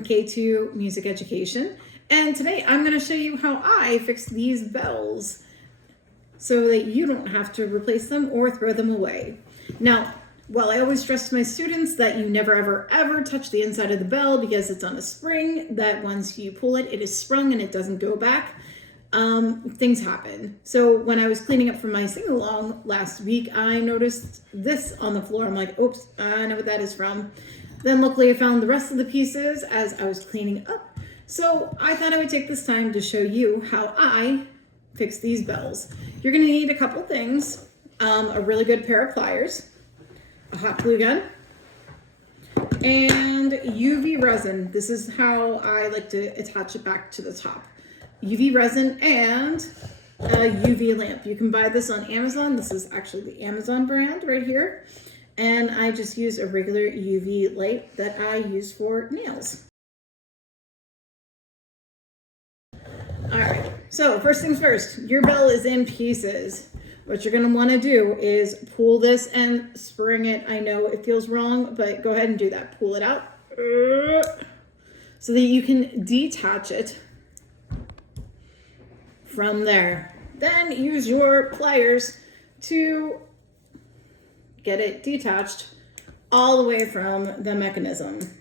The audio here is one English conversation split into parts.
from K2 Music Education, and today I'm going to show you how I fix these bells so that you don't have to replace them or throw them away. Now, while I always stress to my students that you never ever touch the inside of the bell because it's on a spring, that once you pull it, it is sprung and it doesn't go back, things happen. So when I was cleaning up for my sing-along last week, I noticed this on the floor. I'm like, oops, I know what that is from. Then luckily I found the rest of the pieces as I was cleaning up. So I thought I would take this time to show you how I fix these bells. You're gonna need a couple things, a really good pair of pliers, a hot glue gun, and UV resin. This is how I like to attach it back to the top. UV resin and a UV lamp. You can buy this on Amazon. This is actually the Amazon brand right here. And I just use a regular UV light that I use for nails. All right, so first things first, your bell is in pieces. What you're gonna wanna do is pull this and spring it. I know it feels wrong, but go ahead and do that. Pull it out so that you can detach it from there. Then use your pliers to get it detached all the way from the mechanism.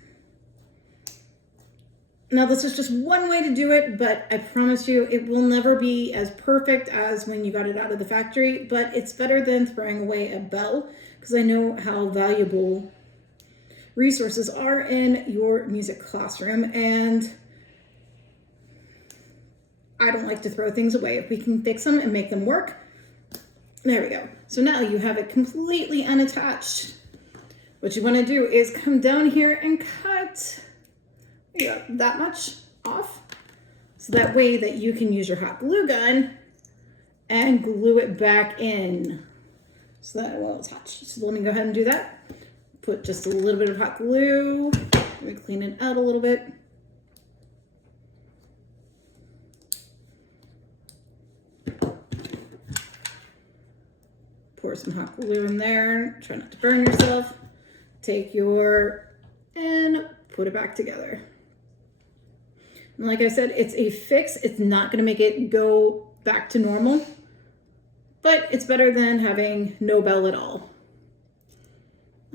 Now this is just one way to do it, but I promise you it will never be as perfect as when you got it out of the factory, but it's better than throwing away a bell because I know how valuable resources are in your music classroom, and I don't like to throw things away. If we can fix them and make them work, there we go. So now you have it completely unattached. What you want to do is come down here and cut that much off. So that way that you can use your hot glue gun and glue it back in so that it will attach. So let me go ahead and do that. Put just a little bit of hot glue. Let me clean it out a little bit. Pour some hot glue in there. Try not to burn yourself. Take and put it back together. And like I said, it's a fix. It's not gonna make it go back to normal, but it's better than having no bell at all.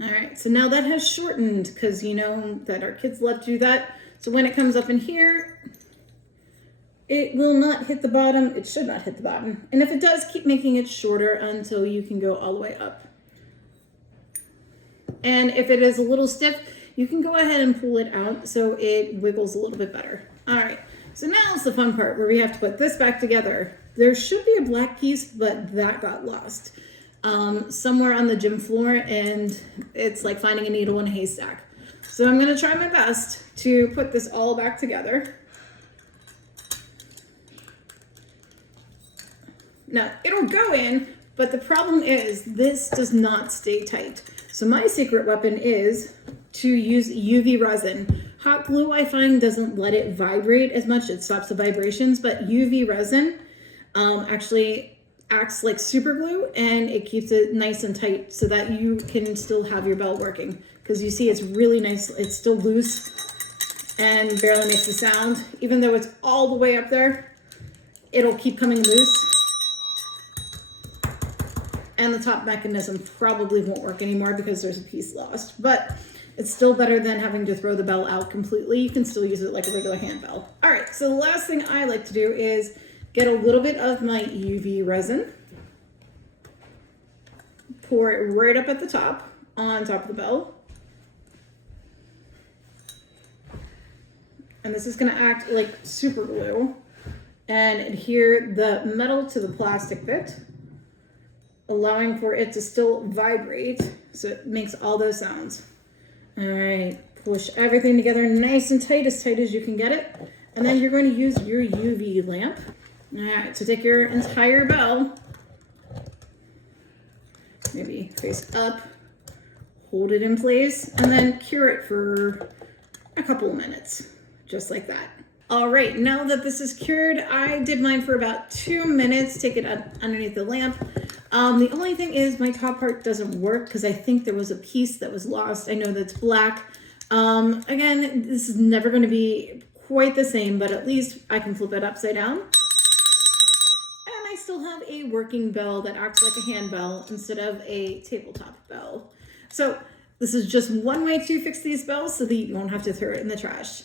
All right, so now that has shortened because you know that our kids love to do that. So when it comes up in here, it will not hit the bottom. It should not hit the bottom. And if it does, keep making it shorter until you can go all the way up. And if it is a little stiff, you can go ahead and pull it out so it wiggles a little bit better. All right, so now it's the fun part where we have to put this back together. There should be a black piece, but that got lost somewhere on the gym floor, and it's like finding a needle in a haystack. So I'm gonna try my best to put this all back together. Now, it'll go in, but the problem is this does not stay tight. So my secret weapon is to use UV resin. Hot glue, I find, doesn't let it vibrate as much. It stops the vibrations, but UV resin actually acts like super glue, and it keeps it nice and tight so that you can still have your bell working. Because you see it's really nice. It's still loose and barely makes a sound. Even though it's all the way up there, it'll keep coming loose. And the top mechanism probably won't work anymore because there's a piece lost, but it's still better than having to throw the bell out completely. You can still use it like a regular handbell. All right, so the last thing I like to do is get a little bit of my UV resin, pour it right up at the top, on top of the bell. And this is gonna act like super glue and adhere the metal to the plastic bit, allowing for it to still vibrate so it makes all those sounds. All right, push everything together nice and tight as you can get it. And then you're going to use your UV lamp. All right, so take your entire bell, maybe face up, hold it in place, and then cure it for a couple of minutes, just like that. All right, now that this is cured, I did mine for about 2 minutes, take it up underneath the lamp. The only thing is my top part doesn't work because I think there was a piece that was lost. I know that's black. Again, this is never going to be quite the same, but at least I can flip it upside down. And I still have a working bell that acts like a handbell instead of a tabletop bell. So this is just one way to fix these bells so that you won't have to throw it in the trash.